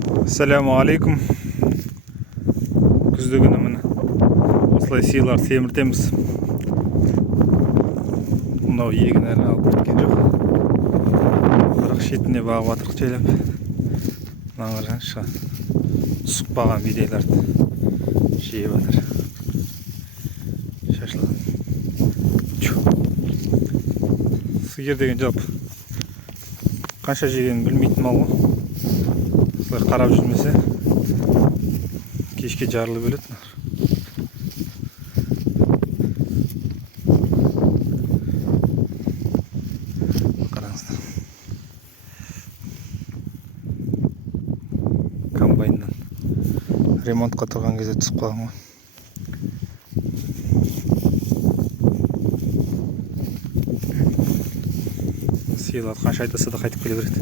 Ассаламу алейкум. Күзде күні міне осылай сиырларды семіртеміз. Мынау егін әлі алып кеткен жоқ. Бірақ шетіне бағып жатырық жайлап. Мына қараңызшы, түсіп қалған бидайларды жеп жатыр. Шашылған. Сиыр деген жалпы қанша жегенін білмейтін мал ғой. Осылай қарап жүрмесе кешке жарылып өледі. Қараңыздар. Комбайннан ремонтқа тұрған кезде түсіп қалған ғой. Сиырлар қанша айдаса да қайтып келе береді.